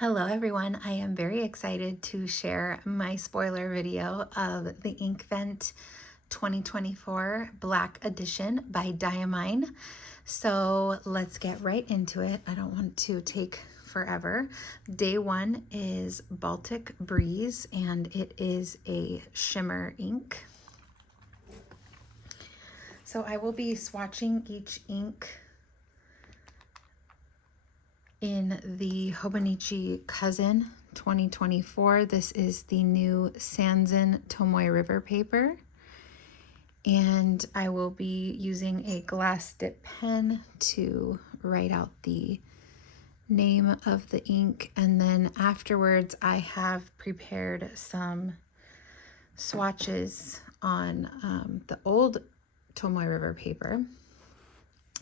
Hello everyone, I am very excited to share my spoiler video of the Inkvent 2024 Black Edition by Diamine. So let's get right into it. I don't want to take forever. Day one is Baltic Breeze and it is a shimmer ink. So I will be swatching each ink in the Hobonichi Cousin 2024. This is the new Sanzen Tomoe River paper. And I will be using a glass dip pen to write out the name of the ink. And then afterwards, I have prepared some swatches on the old Tomoe River paper.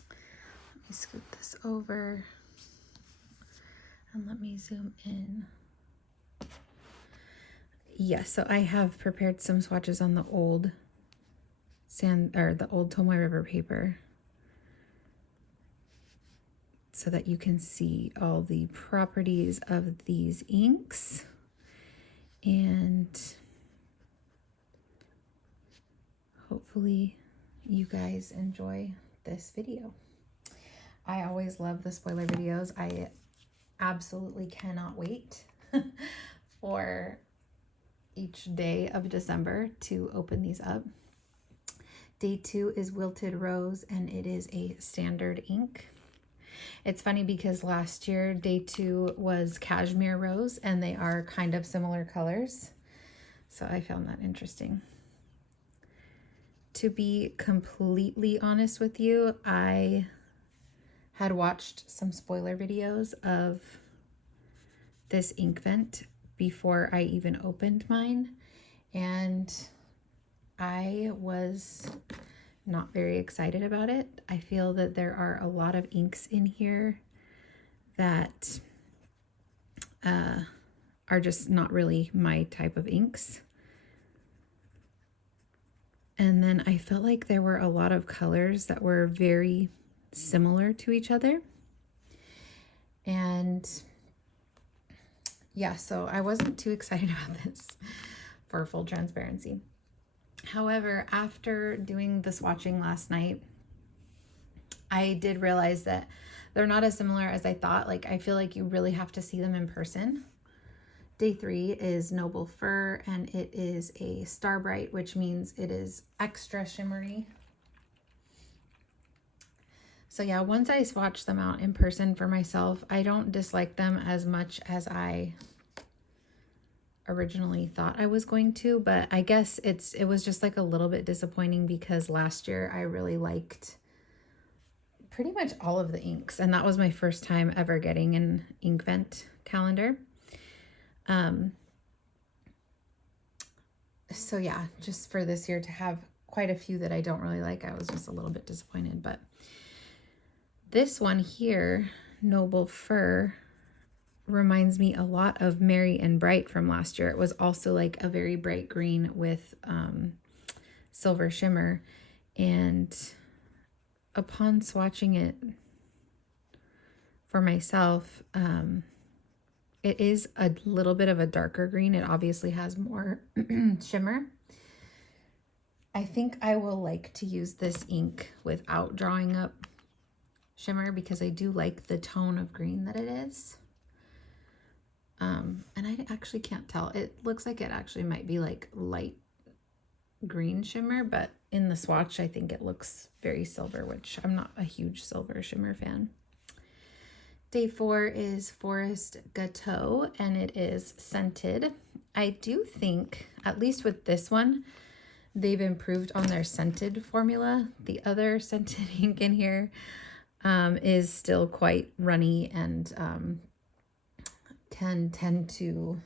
Let me scoot this over. And let me zoom in. Yes, so I have prepared some swatches on the old the old Tomoe River paper so that you can see all the properties of these inks. And hopefully you guys enjoy this video. I always love the spoiler videos. I absolutely cannot wait for each day of December to open these up. Day two is Wilted Rose and it is a standard ink. It's funny because last year day two was Cashmere Rose and they are kind of similar colors. So I found that interesting. To be completely honest with you, I had watched some spoiler videos of this Inkvent before I even opened mine, and I was not very excited about it. I feel that there are a lot of inks in here that are just not really my type of inks. And then I felt like there were a lot of colors that were very similar to each other. And yeah, so I wasn't too excited about this for full transparency. However, after doing the swatching last night, I did realize that they're not as similar as I thought. Like, I feel like you really have to see them in person. Day three is Noble Fur, and it is a Star Bright, which means it is extra shimmery. So yeah, once I swatch them out in person for myself, I don't dislike them as much as I originally thought I was going to, but I guess it was just like a little bit disappointing because last year I really liked pretty much all of the inks, and that was my first time ever getting an Inkvent calendar. So yeah, just for this year to have quite a few that I don't really like, I was just a little bit disappointed. But this one here, Noble Fur, reminds me a lot of Merry and Bright from last year. It was also like a very bright green with silver shimmer. And upon swatching it for myself, it is a little bit of a darker green. It obviously has more shimmer. I think I will like to use this ink without drawing up shimmer because I do like the tone of green that it is. And I actually can't tell. It looks like it actually might be like light green shimmer, but in the swatch, I think it looks very silver, which I'm not a huge silver shimmer fan. Day four is Forest Gâteau, and it is scented. I do think, at least with this one, they've improved on their scented formula. The other scented ink in here is still quite runny and can tend to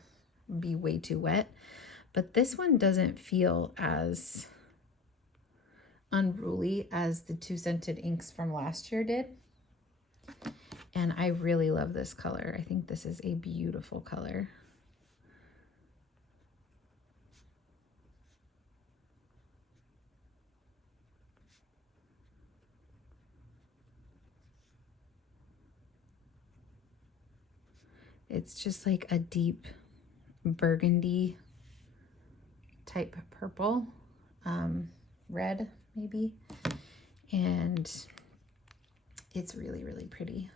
be way too wet. But this one doesn't feel as unruly as the two scented inks from last year did. And I really love this color. I think this is a beautiful color. It's just like a deep burgundy type purple, red maybe, and it's really, really pretty.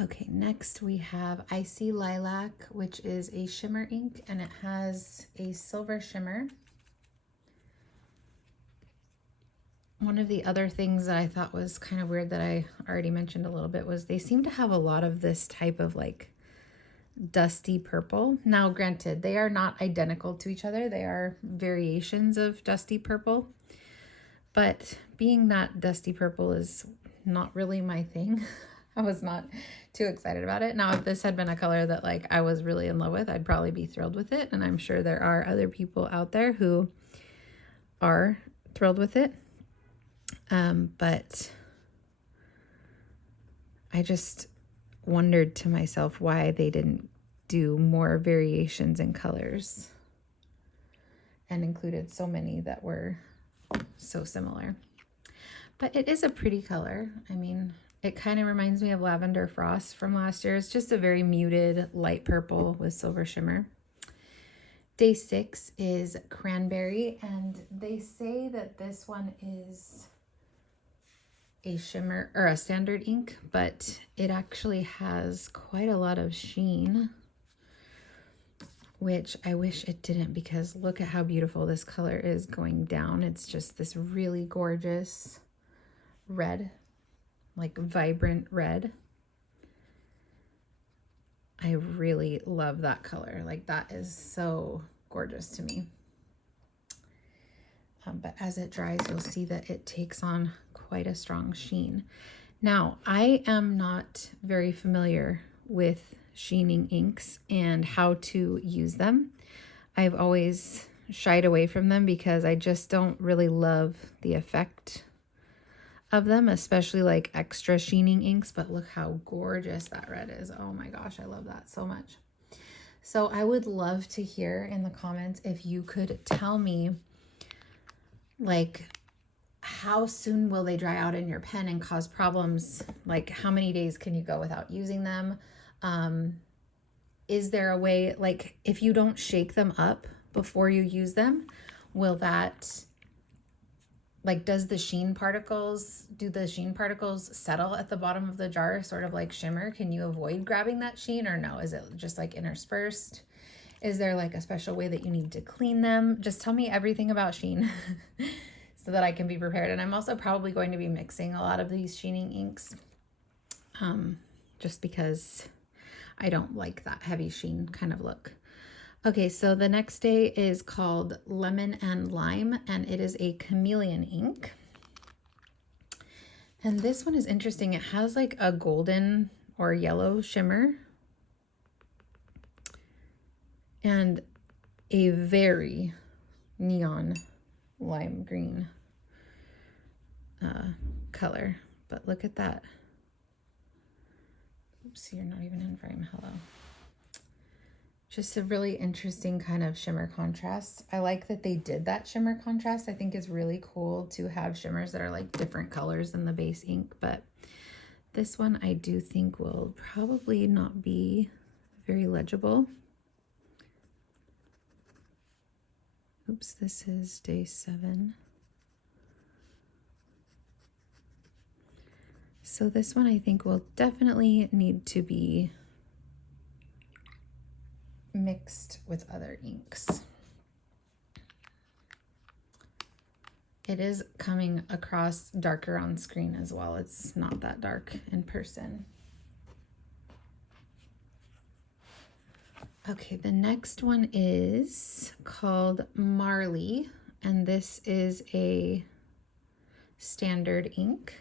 Okay, next we have Icy Lilac, which is a shimmer ink, and it has a silver shimmer. One of the other things that I thought was kind of weird that I already mentioned a little bit was they seem to have a lot of this type of like dusty purple. Now, granted, they are not identical to each other. They are variations of dusty purple. But being that dusty purple is not really my thing, I was not too excited about it. Now, if this had been a color that like I was really in love with, I'd probably be thrilled with it. And I'm sure there are other people out there who are thrilled with it. But I just wondered to myself why they didn't do more variations in colors and included so many that were so similar. But it is a pretty color. I mean, it kind of reminds me of Lavender Frost from last year. It's just a very muted light purple with silver shimmer. Day 6 is Cranberry, and they say that this one is a shimmer or a standard ink, but it actually has quite a lot of sheen, which I wish it didn't, because look at how beautiful this color is going down. It's just this really gorgeous red, like vibrant red. I really love that color. Like, that is so gorgeous to me. But as it dries, you'll see that it takes on quite a strong sheen. Now, I am not very familiar with sheening inks and how to use them. I've always shied away from them because I just don't really love the effect of them, especially like extra sheening inks. But look how gorgeous that red is. Oh my gosh, I love that so much. So I would love to hear in the comments if you could tell me, like, how soon will they dry out in your pen and cause problems? Like, how many days can you go without using them? Is there a way, like, if you don't shake them up before you use them, will that, like, do the sheen particles settle at the bottom of the jar, sort of like shimmer? Can you avoid grabbing that sheen, or no? Is it just like interspersed? Is there like a special way that you need to clean them? Just tell me everything about sheen so that I can be prepared. And I'm also probably going to be mixing a lot of these sheening inks, just because I don't like that heavy sheen kind of look. Okay, so the next day is called Lemon and Lime, and it is a chameleon ink. And this one is interesting. It has like a golden or yellow shimmer and a very neon lime green color. But look at that. Oops, you're not even in frame. Hello. Just a really interesting kind of shimmer contrast. I like that they did that shimmer contrast. I think it's really cool to have shimmers that are like different colors than the base ink, but this one I do think will probably not be very legible. Oops, this is day 7. So this one I think will definitely need to be mixed with other inks. It is coming across darker on screen as well. It's not that dark in person. Okay, the next one is called Marley, and this is a standard ink.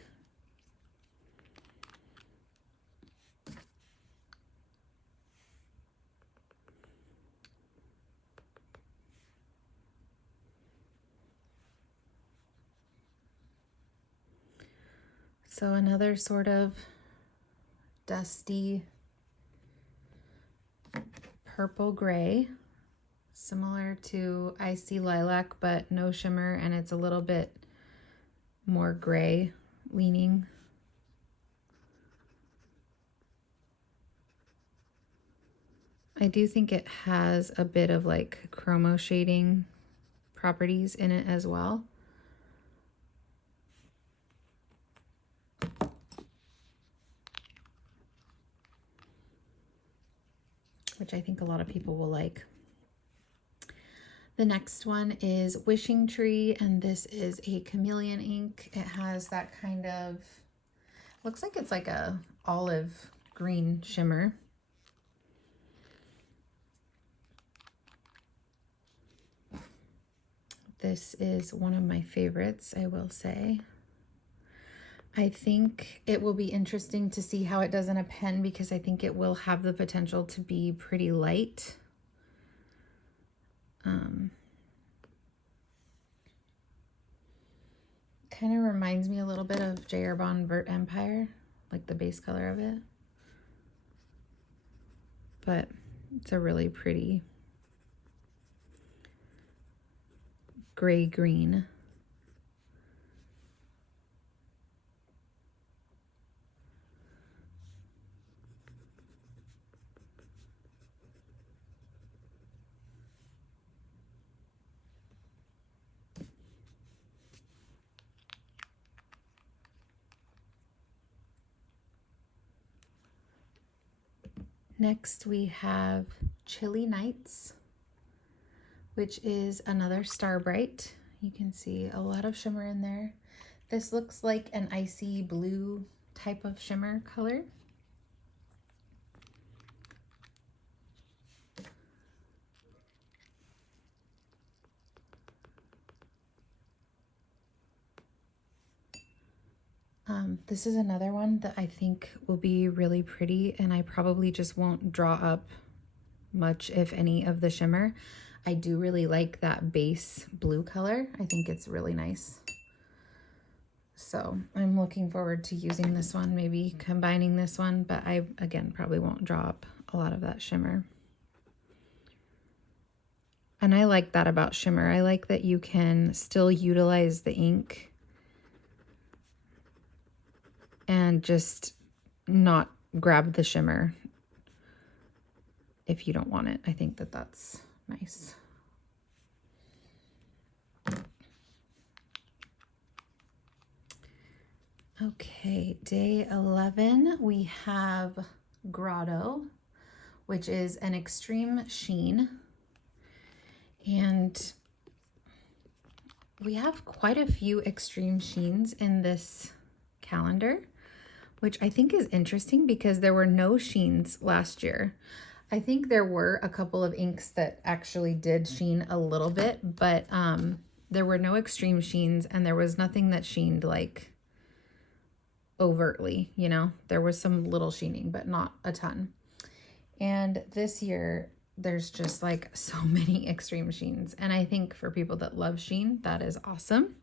So another sort of dusty purple gray, similar to Icy Lilac, but no shimmer, and it's a little bit more gray leaning I do think it has a bit of like chromo shading properties in it as well. Which I think a lot of people will like. The next one is Wishing Tree, and this is a chameleon ink. It has that kind of, looks like it's like a olive green shimmer. This is one of my favorites, I will say. I think it will be interesting to see how it does in a pen, because I think it will have the potential to be pretty light. Kind of reminds me a little bit of J. Arbon Vert Empire, like the base color of it. But it's a really pretty gray green. Next we have Chilly Nights, which is another Star Bright. You can see a lot of shimmer in there. This looks like an icy blue type of shimmer color. This is another one that I think will be really pretty, and I probably just won't draw up much, if any, of the shimmer. I do really like that base blue color. I think it's really nice. So I'm looking forward to using this one, maybe combining this one, but I, again, probably won't draw up a lot of that shimmer. And I like that about shimmer. I like that you can still utilize the ink and just not grab the shimmer if you don't want it. I think that that's nice. Okay, day 11, we have Grotto, which is an extreme sheen. And we have quite a few extreme sheens in this calendar, which I think is interesting because there were no sheens last year. I think there were a couple of inks that actually did sheen a little bit, but there were no extreme sheens, and there was nothing that sheened like overtly, you know. There was some little sheening, but not a ton. And this year there's just like so many extreme sheens, and I think for people that love sheen, that is awesome,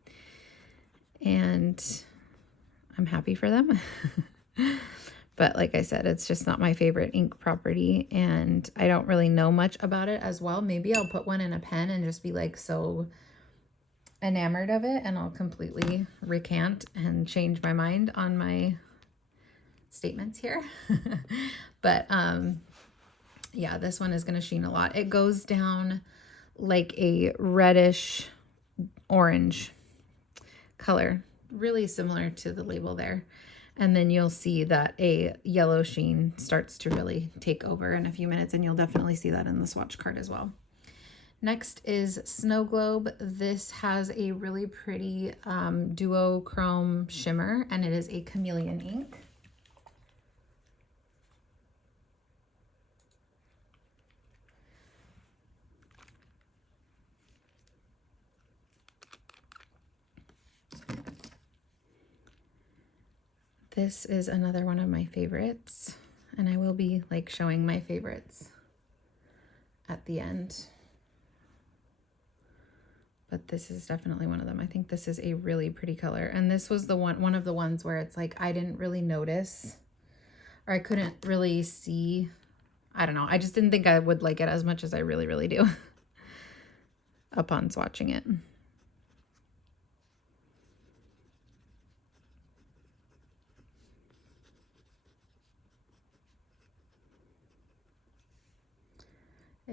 and I'm happy for them. But like I said, it's just not my favorite ink property, and I don't really know much about it as well. Maybe I'll put one in a pen and just be like so enamored of it, and I'll completely recant and change my mind on my statements here. But yeah, this one is going to sheen a lot. It goes down like a reddish orange color, really similar to the label there. And then you'll see that a yellow sheen starts to really take over in a few minutes, and you'll definitely see that in the swatch card as well. Next is Snow Globe. This has a really pretty duochrome shimmer, and it is a chameleon ink. This is another one of my favorites, and I will be like showing my favorites at the end. But this is definitely one of them. I think this is a really pretty color. And this was the one of the ones where it's like I didn't really notice, or I couldn't really see. I don't know. I just didn't think I would like it as much as I really, really do upon swatching it.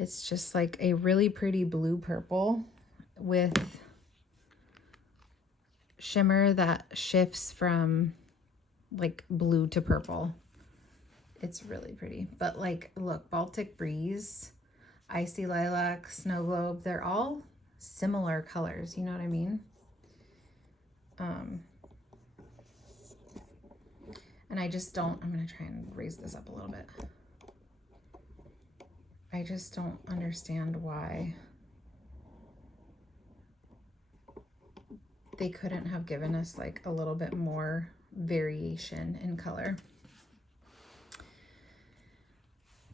It's just like a really pretty blue purple with shimmer that shifts from like blue to purple. It's really pretty. But like, look, Baltic Breeze, Icy Lilac, Snow Globe, they're all similar colors. You know what I mean? And I just don't, I'm going to try and raise this up a little bit. I just don't understand why they couldn't have given us like a little bit more variation in color.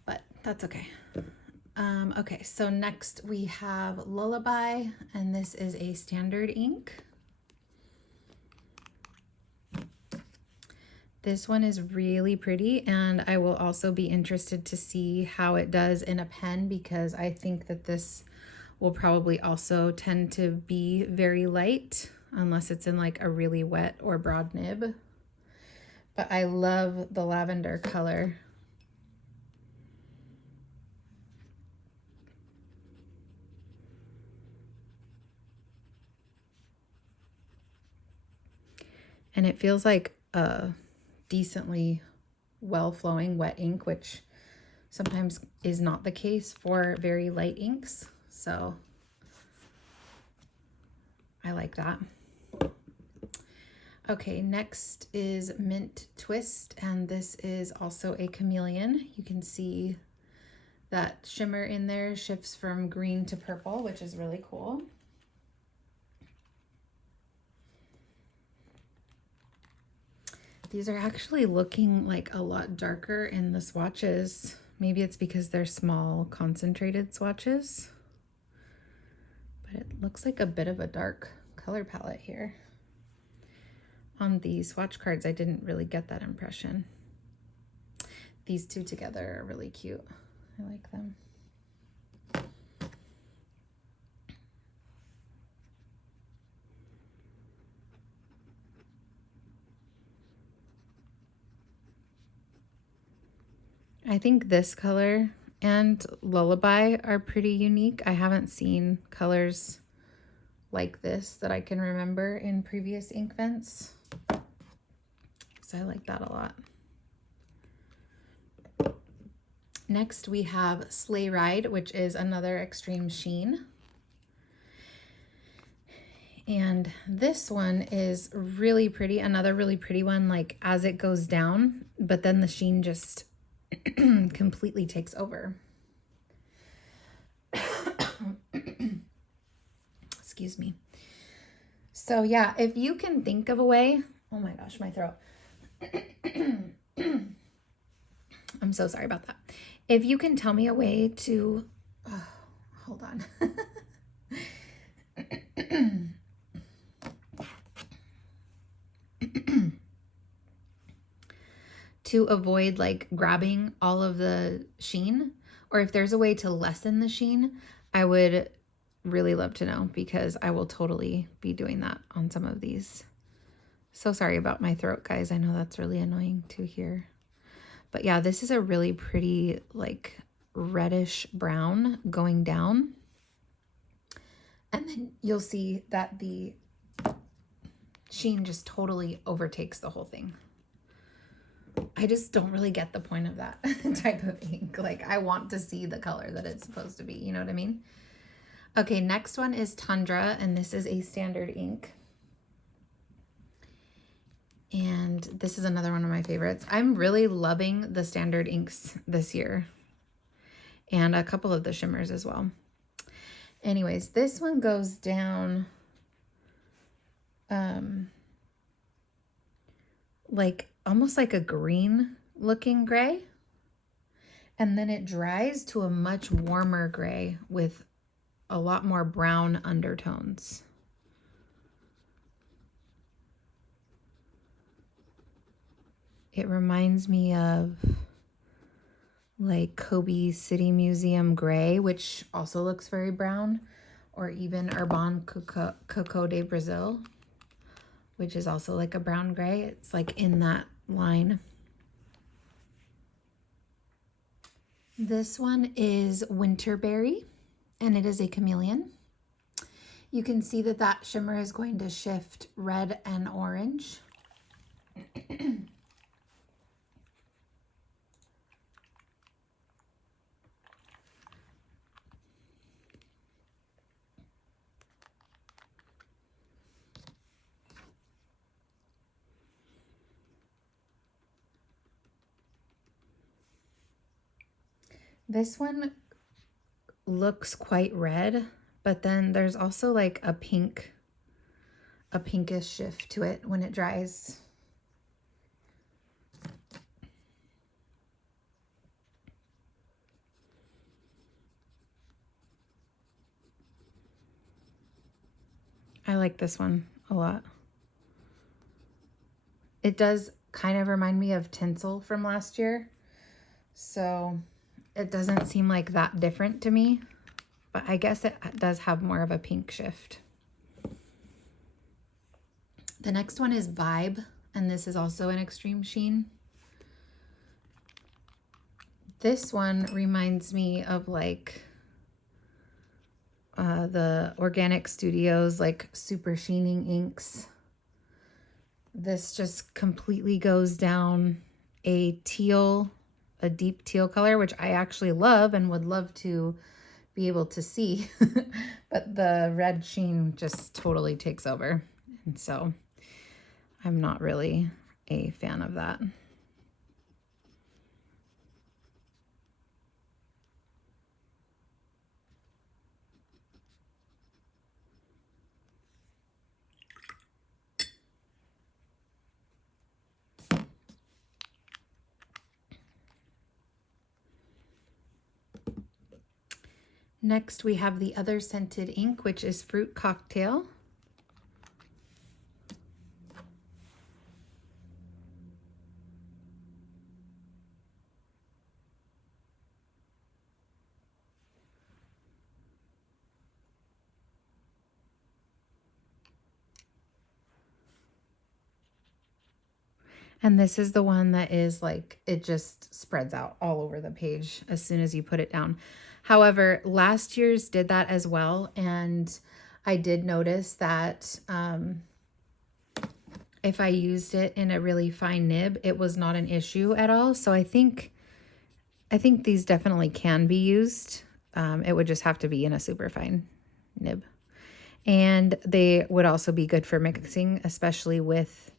But that's okay. Okay, so next we have Lullaby, and this is a standard ink. This one is really pretty, and I will also be interested to see how it does in a pen, because I think that this will probably also tend to be very light unless it's in like a really wet or broad nib. But I love the lavender color. And it feels like a decently well-flowing wet ink, which sometimes is not the case for very light inks. So I like that. Okay, next is Mint Twist, and this is also a chameleon. You can see that shimmer in there shifts from green to purple, which is really cool. These are actually looking like a lot darker in the swatches. Maybe it's because they're small concentrated swatches, but it looks like a bit of a dark color palette here. On the swatch cards, I didn't really get that impression. These two together are really cute. I like them. I think this color and Lullaby are pretty unique. I haven't seen colors like this that I can remember in previous Inkvents. So I like that a lot. Next we have Sleigh Ride, which is another extreme sheen. And this one is really pretty, another really pretty one, like as it goes down, but then the sheen just completely takes over. Excuse me. So yeah, if you can think of a way, oh my gosh, my throat. I'm so sorry about that. If you can tell me a way to, hold on. To avoid like grabbing all of the sheen, or if there's a way to lessen the sheen, I would really love to know, because I will totally be doing that on some of these. So sorry about my throat, guys. I know that's really annoying to hear. But yeah, this is a really pretty like reddish brown going down. And then you'll see that the sheen just totally overtakes the whole thing. I just don't really get the point of that type of ink. Like, I want to see the color that it's supposed to be. You know what I mean? Okay, next one is Tundra, and this is a standard ink. And this is another one of my favorites. I'm really loving the standard inks this year, and a couple of the shimmers as well. Anyways, this one goes down like almost like a green looking gray, and then it dries to a much warmer gray with a lot more brown undertones. It reminds me of like Kobe City Museum gray, which also looks very brown, or even Urban Coco de Brazil, which is also like a brown gray. It's like in that line. This one is Winterberry, and it is a chameleon. You can see that that shimmer is going to shift red and orange. This one looks quite red, but then there's also like a pinkish shift to it when it dries. I like this one a lot. It does kind of remind me of Tinsel from last year, so it doesn't seem like that different to me, but I guess it does have more of a pink shift. The next one is Vibe, and this is also an extreme sheen. This one reminds me of like the Organic Studios, like super sheening inks. This just completely goes down a deep teal color, which I actually love and would love to be able to see, but the red sheen just totally takes over. And so I'm not really a fan of that. Next, we have the other scented ink, which is Fruit Cocktail. And this is the one that is like, it just spreads out all over the page as soon as you put it down. However, last year's did that as well. And I did notice that if I used it in a really fine nib, it was not an issue at all. So I think these definitely can be used. It would just have to be in a super fine nib. And they would also be good for mixing, especially with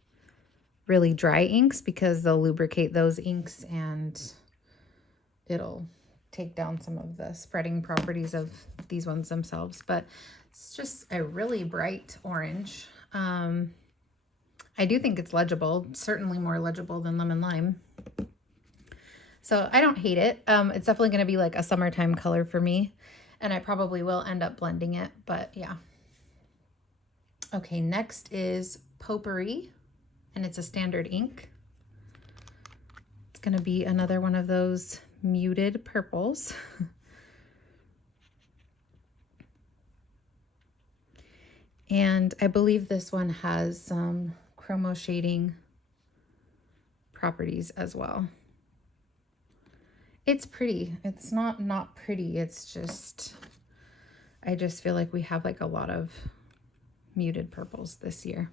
really dry inks, because they'll lubricate those inks and it'll take down some of the spreading properties of these ones themselves. But it's just a really bright orange. I do think it's legible, certainly more legible than Lemon Lime. So I don't hate it. It's definitely going to be like a summertime color for me, and I probably will end up blending it, but yeah. Okay, next is Potpourri, and it's a standard ink. It's going to be another one of those muted purples. And I believe this one has some chromo shading properties as well. It's pretty. It's not pretty. It's just, I just feel like we have like a lot of muted purples this year.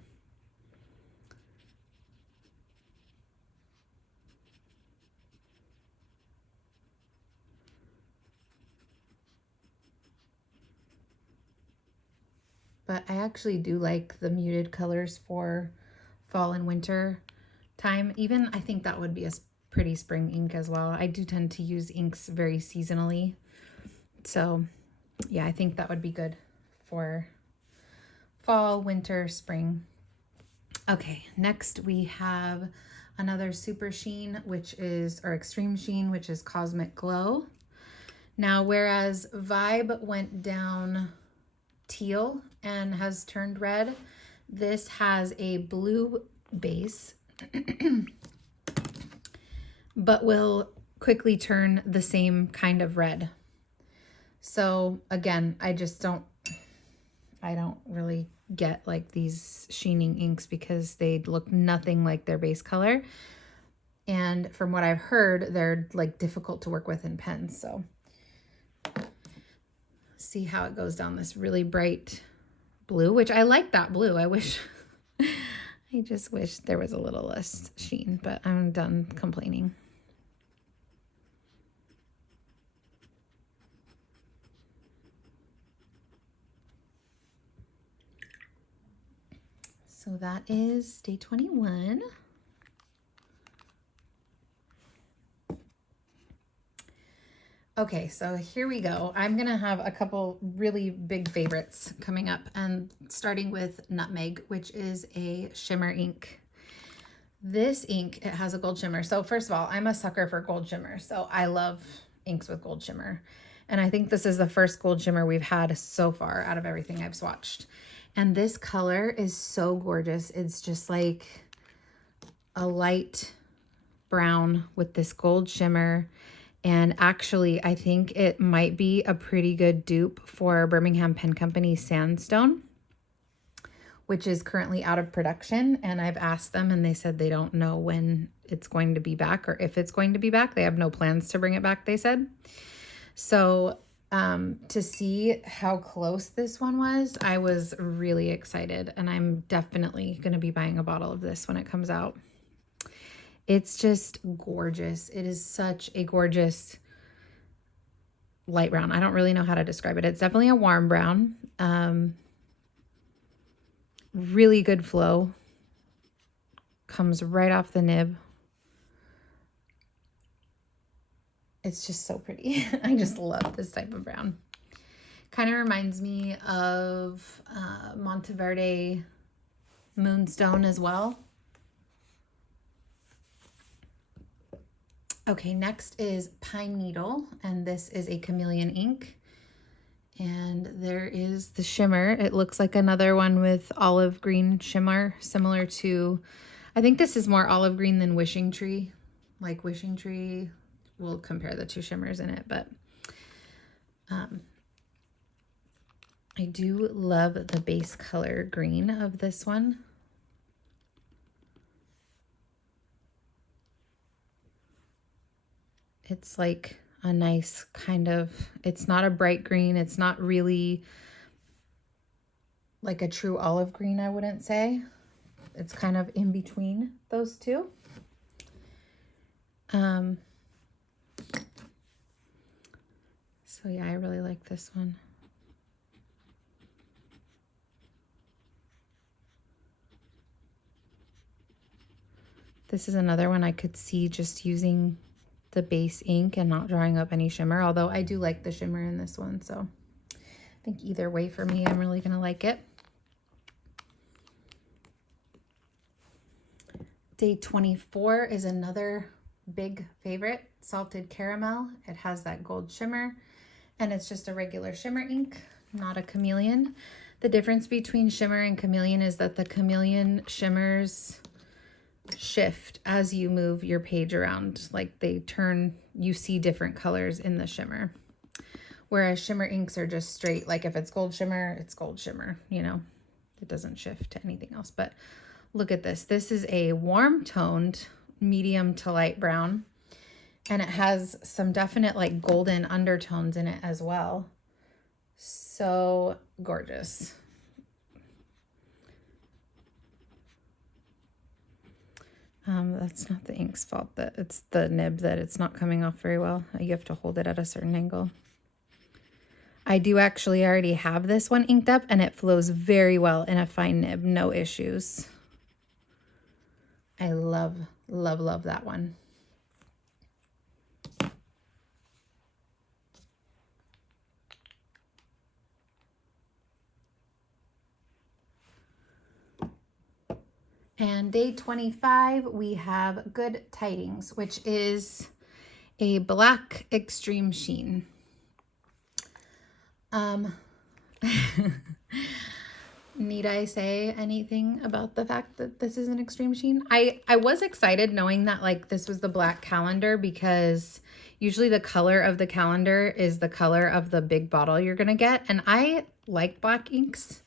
But I actually do like the muted colors for fall and winter time. Even I think that would be a pretty spring ink as well. I do tend to use inks very seasonally. So yeah, I think that would be good for fall, winter, spring. Okay, next we have another super sheen, which is, or extreme sheen, which is Cosmic Glow. Now, whereas Vibe went down teal and has turned red, this has a blue base, but will quickly turn the same kind of red. So again, I don't really get like these sheening inks because they look nothing like their base color. And from what I've heard, they're like difficult to work with in pens. So see how it goes down this really bright blue, which I like that blue. I wish, I just wish there was a little less sheen, but I'm done complaining. So that is day 21. Okay, so here we go. I'm gonna have a couple really big favorites coming up, and starting with Nutmeg, which is a shimmer ink. This ink, it has a gold shimmer. So first of all, I'm a sucker for gold shimmer. So I love inks with gold shimmer. And I think this is the first gold shimmer we've had so far out of everything I've swatched. And this color is so gorgeous. It's just like a light brown with this gold shimmer. And actually, I think it might be a pretty good dupe for Birmingham Pen Company Sandstone, which is currently out of production. And I've asked them and they said they don't know when it's going to be back or if it's going to be back. They have no plans to bring it back, they said. So to see how close this one was, I was really excited, and I'm definitely going to be buying a bottle of this when it comes out. It's just gorgeous. It is such a gorgeous light brown. I don't really know how to describe it. It's definitely a warm brown. Really good flow. Comes right off the nib. It's just so pretty. I just love this type of brown. Kind of reminds me of Monteverde Moonstone as well. Okay, next is Pine Needle, and this is a chameleon ink. And there is the shimmer. It looks like another one with olive green shimmer, similar to, I think this is more olive green than Wishing Tree. Like Wishing Tree, we'll compare the two shimmers in it, but I do love the base color green of this one. It's like a nice kind of, it's not a bright green. It's not really like a true olive green, I wouldn't say. It's kind of in between those two. So yeah, I really like this one. This is another one I could see just using the base ink and not drawing up any shimmer, although I do like the shimmer in this one. So I think either way for me, I'm really gonna like it. Day 24 is another big favorite, Salted Caramel. It has that gold shimmer, and it's just a regular shimmer ink, not a chameleon. The difference between shimmer and chameleon is that the chameleon shimmers shift as you move your page around. Like they turn, you see different colors in the shimmer. Whereas shimmer inks are just straight, like if it's gold shimmer, it's gold shimmer, you know, it doesn't shift to anything else. But look at this. This is a warm toned medium to light brown, and it has some definite like golden undertones in it as well. So gorgeous. That's not the ink's fault, that it's the nib that it's not coming off very well. You have to hold it at a certain angle. I do actually already have this one inked up, and it flows very well in a fine nib, no issues. I love, love, love that one. And day 25, we have Good Tidings, which is a black extreme sheen. Need I say anything about the fact that this is an extreme sheen? I was excited knowing that like this was the black calendar, because usually the color of the calendar is the color of the big bottle you're gonna get. And I like black inks.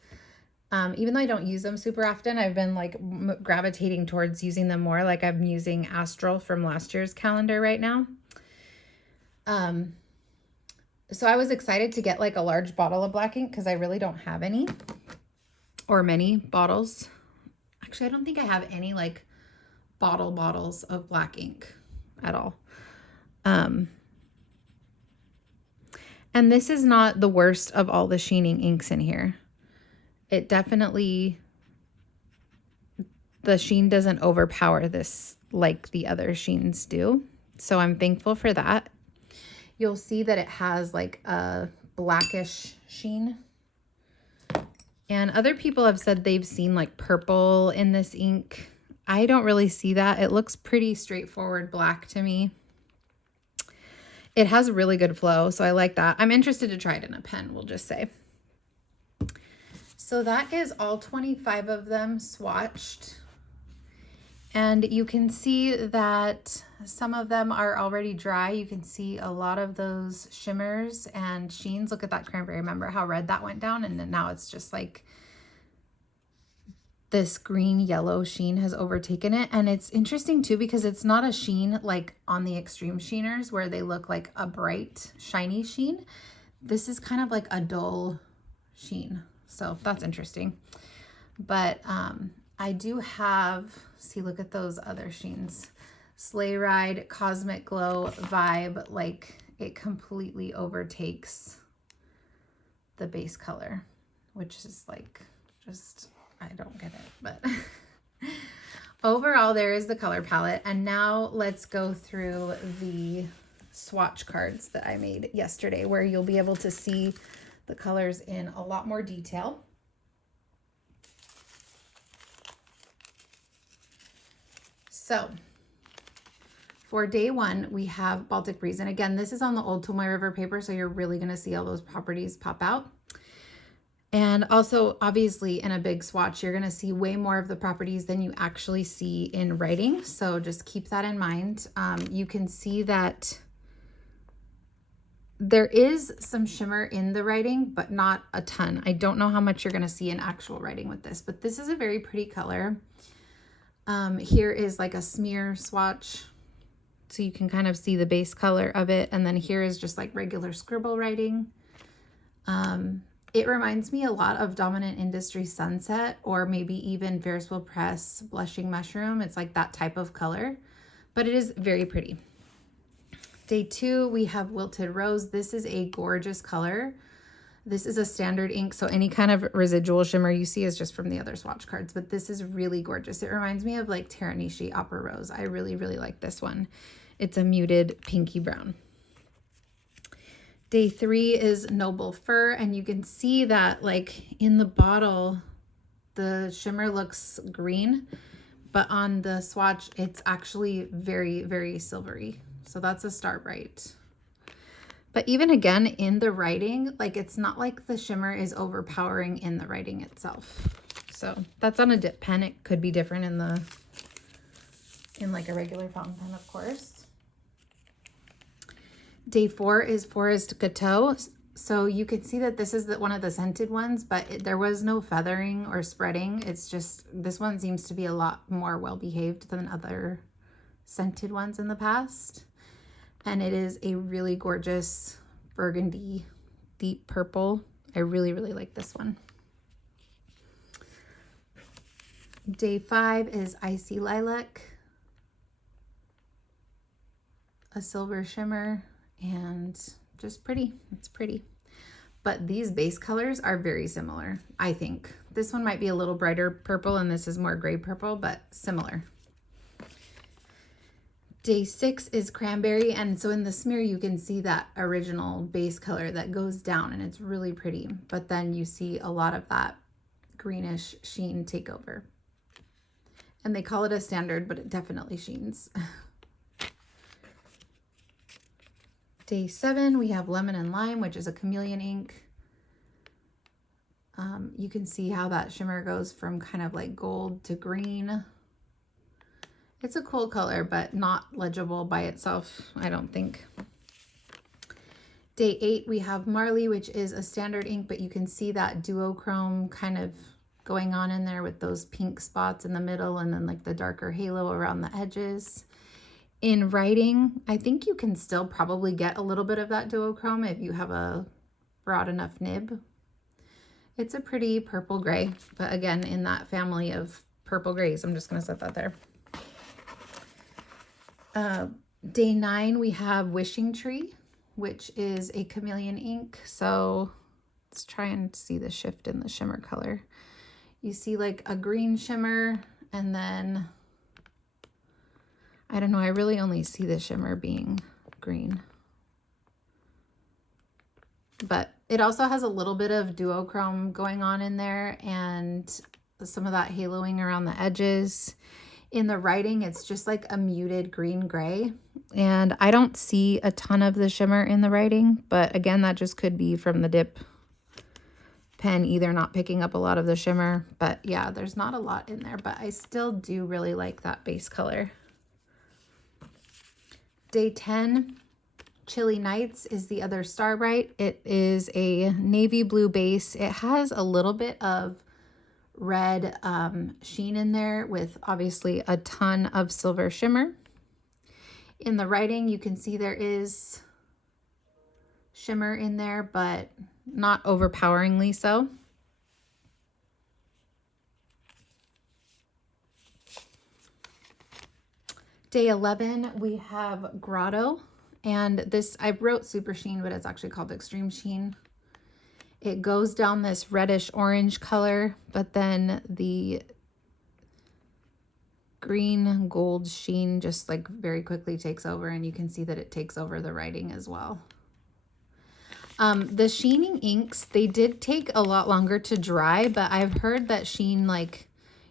Even though I don't use them super often, I've been like gravitating towards using them more. Like I'm using Astral from last year's calendar right now. So I was excited to get like a large bottle of black ink because I really don't have any or many bottles. Actually, I don't think I have any like bottles of black ink at all. And this is not the worst of all the sheening inks in here. It definitely, the sheen doesn't overpower this like the other sheens do. So I'm thankful for that. You'll see that it has like a blackish sheen. And other people have said they've seen like purple in this ink. I don't really see that. It looks pretty straightforward black to me. It has really good flow, so I like that. I'm interested to try it in a pen, we'll just say. So that is all 25 of them swatched. And you can see that some of them are already dry. You can see a lot of those shimmers and sheens. Look at that cranberry. Remember how red that went down? And then now it's just like this green yellow sheen has overtaken it. And it's interesting too, because it's not a sheen like on the extreme sheeners where they look like a bright, shiny sheen. This is kind of like a dull sheen. So that's interesting. But I do have, see, look at those other sheens. Sleigh Ride, Cosmic Glow, Vibe, like it completely overtakes the base color, which is like, just, I don't get it, but overall there is the color palette. And now let's go through the swatch cards that I made yesterday, where you'll be able to see the colors in a lot more detail. So for day one, we have Baltic Breeze. And again, this is on the old Tomoe River paper, so you're really gonna see all those properties pop out. And also, obviously, in a big swatch, you're gonna see way more of the properties than you actually see in writing. So just keep that in mind. You can see that there is some shimmer in the writing, but not a ton. I don't know how much you're gonna see in actual writing with this, but this is a very pretty color. Here is like a smear swatch, so you can kind of see the base color of it. And then here is just like regular scribble writing. It reminds me a lot of Dominant Industry Sunset, or maybe even Ferris Wheel Press Blushing Mushroom. It's like that type of color, but it is very pretty. Day two, we have Wilted Rose. This is a gorgeous color. This is a standard ink, so any kind of residual shimmer you see is just from the other swatch cards, but this is really gorgeous. It reminds me of like Teranishi Opera Rose. I really, really like this one. It's a muted pinky brown. Day three is Noble Fur, and you can see that like in the bottle, the shimmer looks green, but on the swatch, it's actually very, very silvery. So that's a Star Bright. But even again, in the writing, like it's not like the shimmer is overpowering in the writing itself. So that's on a dip pen. It could be different in like a regular fountain pen, of course. Day four is Forest Gâteau. So you can see that this is one of the scented ones, but there was no feathering or spreading. It's just, this one seems to be a lot more well-behaved than other scented ones in the past. And it is a really gorgeous burgundy, deep purple. I really, really like this one. Day five is Icy Lilac, a silver shimmer, and just pretty. It's pretty. But these base colors are very similar, I think. This one might be a little brighter purple, and this is more gray purple, but similar. Day six is Cranberry, and so in the smear you can see that original base color that goes down, and it's really pretty, but then you see a lot of that greenish sheen take over. And they call it a standard, but it definitely sheens. Day seven, we have Lemon and Lime, which is a chameleon ink. You can see how that shimmer goes from kind of like gold to green. It's a cool color, but not legible by itself, I don't think. Day eight, we have Marley, which is a standard ink, but you can see that duochrome kind of going on in there with those pink spots in the middle and then like the darker halo around the edges. In writing, I think you can still probably get a little bit of that duochrome if you have a broad enough nib. It's a pretty purple gray, but again, in that family of purple grays, I'm just going to set that there. Day 9, we have Wishing Tree, which is a chameleon ink. So let's try and see the shift in the shimmer color. You see like a green shimmer, and then, I don't know, I really only see the shimmer being green. But it also has a little bit of duochrome going on in there and some of that haloing around the edges. In the writing, it's just like a muted green gray. And I don't see a ton of the shimmer in the writing, but again, that just could be from the dip pen either not picking up a lot of the shimmer. But yeah, there's not a lot in there, but I still do really like that base color. Day 10, Chilly Nights is the other Star Bright. It is a navy blue base. It has a little bit of red sheen in there with obviously a ton of silver shimmer. In the writing, you can see there is shimmer in there, but not overpoweringly so. Day 11, we have Grotto, and this, I wrote Super Sheen, but it's actually called Extreme Sheen. It goes down this reddish orange color, but then the green gold sheen just like very quickly takes over, and you can see that it takes over the writing as well. The sheening inks, they did take a lot longer to dry, but I've heard that sheen, like,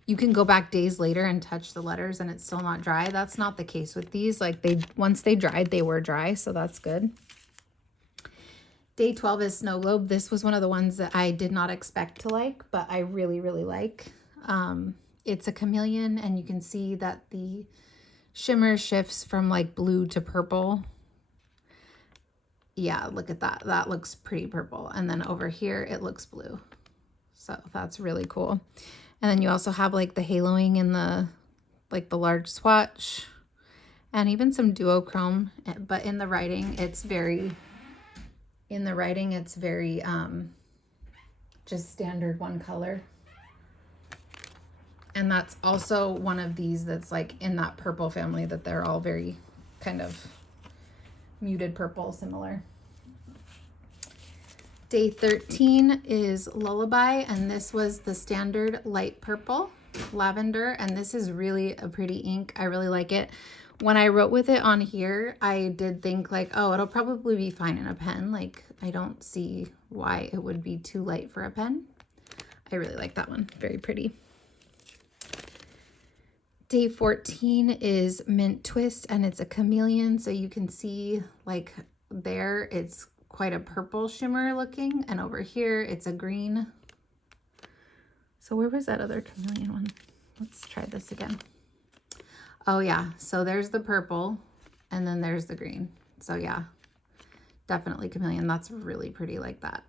you can go back days later and touch the letters and it's still not dry. That's not the case with these. Like, once they dried, they were dry, so that's good. Day 12 is Snow Globe. This was one of the ones that I did not expect to like, but I really, really like. It's a chameleon, and you can see that the shimmer shifts from like blue to purple. Yeah, look at that. That looks pretty purple. And then over here, it looks blue. So that's really cool. And then you also have like the haloing in the, like the large swatch, and even some duochrome, but in the writing, it's very... just standard one color. And that's also one of these that's like in that purple family, that they're all very kind of muted purple, similar. Day 13 is Lullaby, and this was the standard light purple lavender, and this is really a pretty ink. I really like it. When I wrote with it on here, I did think like, oh, it'll probably be fine in a pen. Like, I don't see why it would be too light for a pen. I really like that one. Very pretty. Day 14 is Mint Twist, and it's a chameleon. So you can see like there, it's quite a purple shimmer looking. And over here, it's a green. So where was that other chameleon one? Let's try this again. Oh yeah, so there's the purple, and then there's the green. So yeah, definitely chameleon. That's really pretty like that.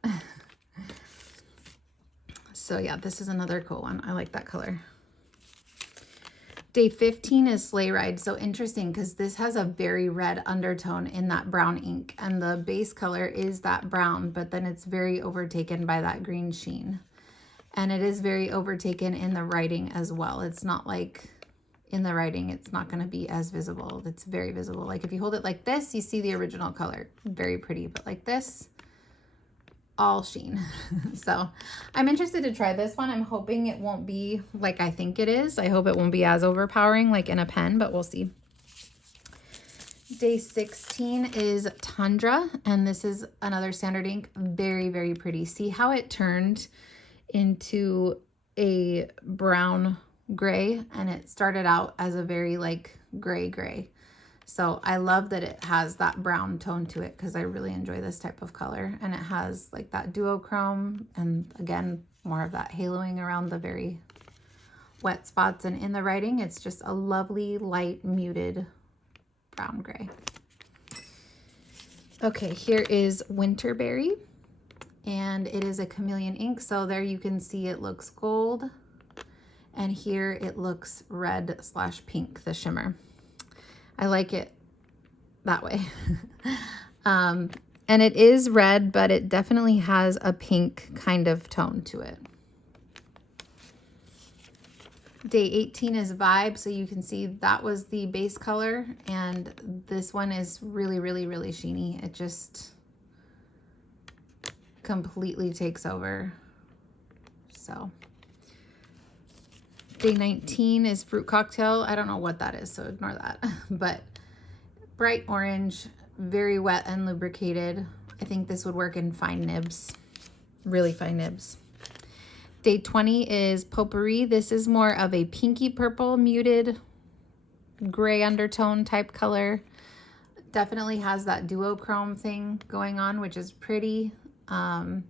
So yeah, this is another cool one. I like that color. Day 15 is Sleigh Ride. So interesting, because this has a very red undertone in that brown ink, and the base color is that brown, but then it's very overtaken by that green sheen. And it is very overtaken in the writing as well. It's not like... in the writing, it's not going to be as visible. It's very visible. Like if you hold it like this, you see the original color. Very pretty. But like this, all sheen. So I'm interested to try this one. I'm hoping it won't be like I think it is. I hope it won't be as overpowering like in a pen, but we'll see. Day 16 is Tundra, and this is another standard ink. Very, very pretty. See how it turned into a brown gray, and it started out as a very like gray. So I love that it has that brown tone to it, because I really enjoy this type of color, and it has like that duochrome, and again, more of that haloing around the very wet spots. And in the writing, it's just a lovely light muted brown gray. Okay, here is Winterberry, and it is a chameleon ink. So there you can see it looks gold, and here it looks red / pink, the shimmer. I like it that way. And it is red, but it definitely has a pink kind of tone to it. Day 18 is Vibe, so you can see that was the base color, and this one is really, really, really sheeny. It just completely takes over. So day 19 is Fruit Cocktail. I don't know what that is, so ignore that. But bright orange, very wet and lubricated. I think this would work in fine nibs, really fine nibs. Day 20 is Potpourri. This is more of a pinky purple, muted gray undertone type color. Definitely has that duochrome thing going on, which is pretty. In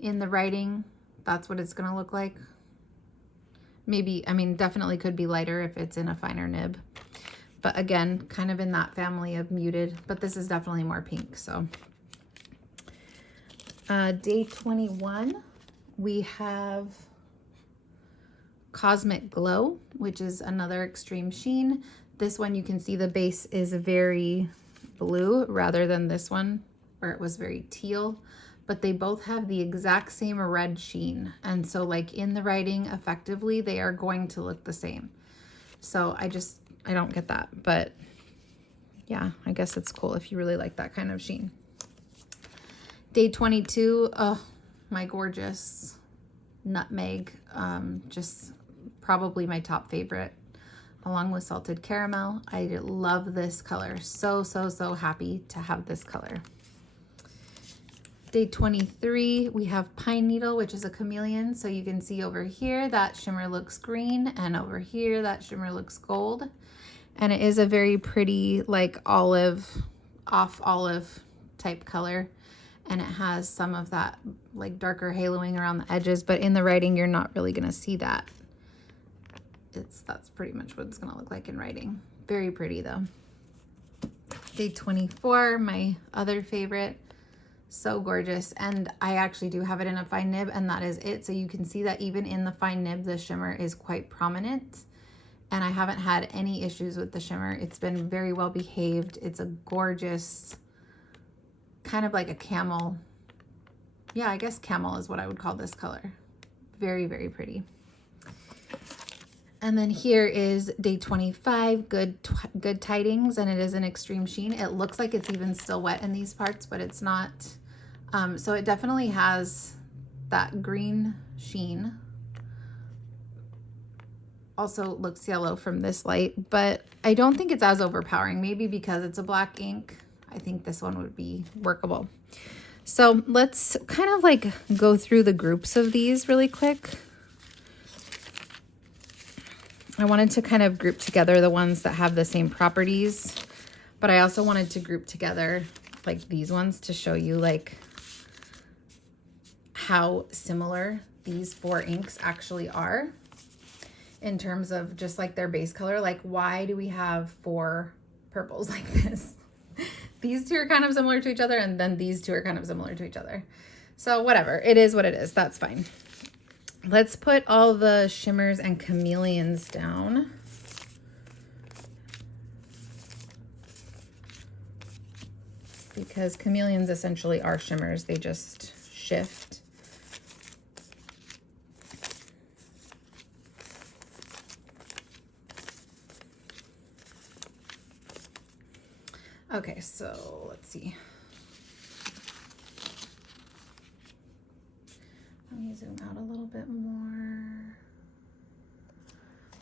the writing, that's what it's gonna look like. Maybe, I mean, definitely could be lighter if it's in a finer nib. But again, kind of in that family of muted, but this is definitely more pink, so. Day 21, we have Cosmic Glow, which is another extreme sheen. This one, you can see the base is very blue rather than this one where it was very teal, but they both have the exact same red sheen. And so like in the writing, effectively, they are going to look the same. So I don't get that, but yeah, I guess it's cool if you really like that kind of sheen. Day 22, oh, my gorgeous Nutmeg, just probably my top favorite, along with Salted Caramel. I love this color. So, so, so happy to have this color. Day 23, we have Pine Needle, which is a chameleon. So you can see over here, that shimmer looks green, and over here, that shimmer looks gold. And it is a very pretty, like olive, off olive type color. And it has some of that like darker haloing around the edges, but in the writing, you're not really gonna see that. That's pretty much what it's gonna look like in writing. Very pretty though. Day 24, my other favorite. So gorgeous. And I actually do have it in a fine nib, and that is it. So you can see that even in the fine nib, the shimmer is quite prominent. And I haven't had any issues with the shimmer. It's been very well behaved. It's a gorgeous, kind of like a camel. Yeah, I guess camel is what I would call this color. Very, very pretty. And then here is day 25, Good Tidings, and it is an extreme sheen. It looks like it's even still wet in these parts, but it's not. So it definitely has that green sheen. Also looks yellow from this light, but I don't think it's as overpowering. Maybe because it's a black ink, I think this one would be workable. So let's kind of like go through the groups of these really quick. I wanted to kind of group together the ones that have the same properties, but I also wanted to group together like these ones to show you like how similar these 4 inks actually are in terms of just like their base color. Like, why do we have 4 purples like this? These 2 are kind of similar to each other, and then these 2 are kind of similar to each other. So whatever, it is what it is. That's fine. Let's put all the shimmers and chameleons down. Because chameleons essentially are shimmers. They just shift. Okay, so let's see. Let me zoom out a little bit more.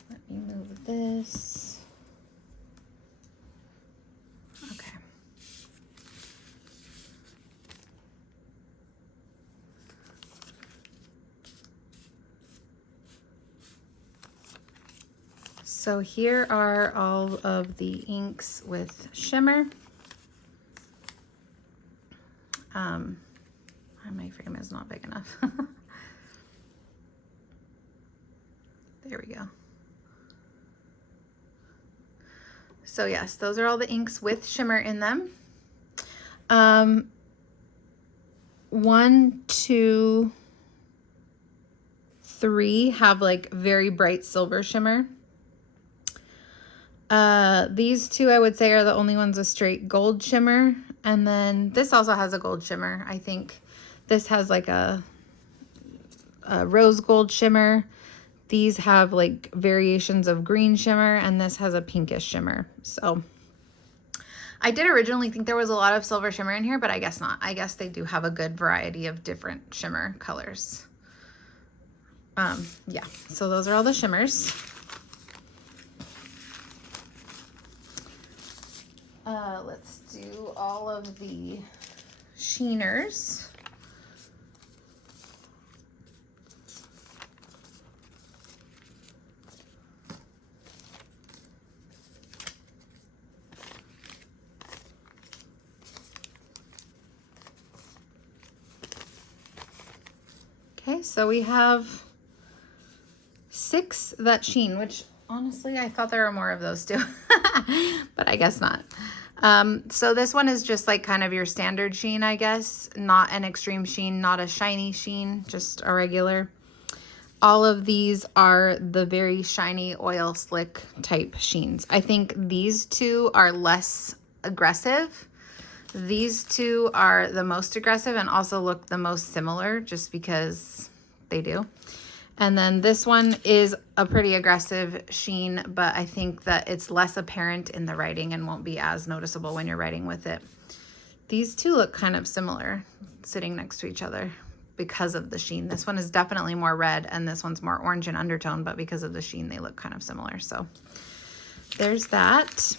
Let me move this. Okay. So here are all of the inks with shimmer. My frame is not big enough. There we go. So yes, those are all the inks with shimmer in them. 1, 2, 3 have like very bright silver shimmer. These two I would say are the only ones with straight gold shimmer. And then this also has a gold shimmer. I think this has like a rose gold shimmer. These have like variations of green shimmer, and this has a pinkish shimmer. So I did originally think there was a lot of silver shimmer in here, but I guess not. I guess they do have a good variety of different shimmer colors. Yeah, so those are all the shimmers. Let's do all of the sheeners. Okay, so we have 6 that sheen, which honestly, I thought there were more of those too, but I guess not. So this one is just like kind of your standard sheen, I guess. Not an extreme sheen, not a shiny sheen, just a regular. All of these are the very shiny oil slick type sheens. I think these two are less aggressive. These two are the most aggressive and also look the most similar just because they do. And then this one is a pretty aggressive sheen, but I think that it's less apparent in the writing and won't be as noticeable when you're writing with it. These two look kind of similar sitting next to each other because of the sheen. This one is definitely more red and this one's more orange in undertone, but because of the sheen, they look kind of similar. So there's that.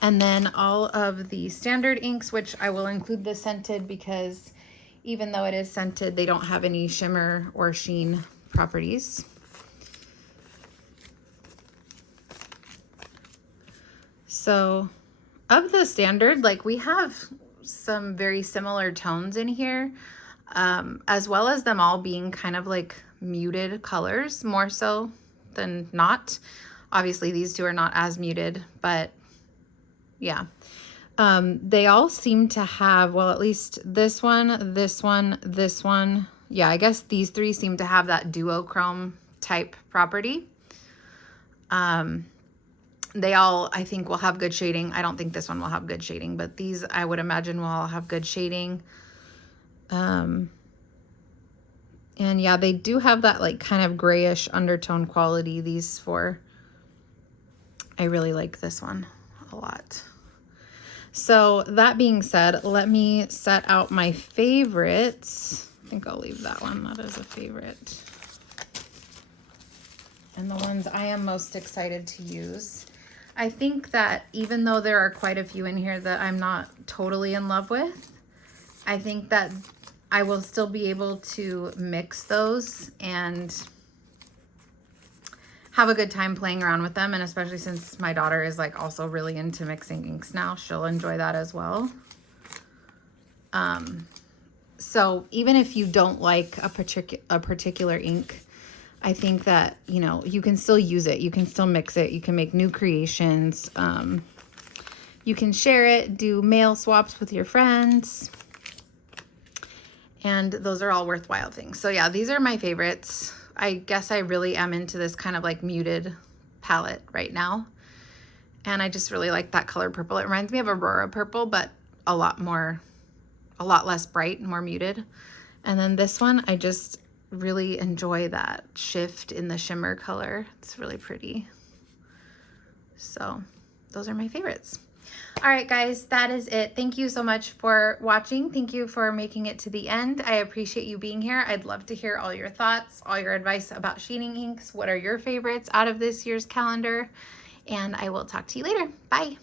And then all of the standard inks, which I will include the scented because even though it is scented, they don't have any shimmer or sheen properties. So of the standard, like we have some very similar tones in here, as well as them all being kind of like muted colors more so than not. Obviously these two are not as muted, but yeah. They all seem to have, well, at least this one, this one, this one. Yeah, I guess these 3 seem to have that duochrome type property. They all, I think, will have good shading. I don't think this one will have good shading, but these I would imagine will all have good shading. And yeah, they do have that like kind of grayish undertone quality, these 4. I really like this one a lot. So that being said, let me set out my favorites. I think I'll leave that one. That is a favorite. And the ones I am most excited to use. I think that even though there are quite a few in here that I'm not totally in love with, I think that I will still be able to mix those and have a good time playing around with them. And especially since my daughter is like also really into mixing inks now, she'll enjoy that as well. So even if you don't like a particular ink, I think that, you know, you can still use it. You can still mix it. You can make new creations. You can share it, do mail swaps with your friends. And those are all worthwhile things. So yeah, these are my favorites. I guess I really am into this kind of like muted palette right now. And I just really like that color purple. It reminds me of Aurora purple, but a lot less bright and more muted. And then this one, I just really enjoy that shift in the shimmer color. It's really pretty. So those are my favorites. All right, guys, that is it. Thank you so much for watching. Thank you for making it to the end. I appreciate you being here. I'd love to hear all your thoughts, all your advice about shading inks. What are your favorites out of this year's calendar? And I will talk to you later. Bye.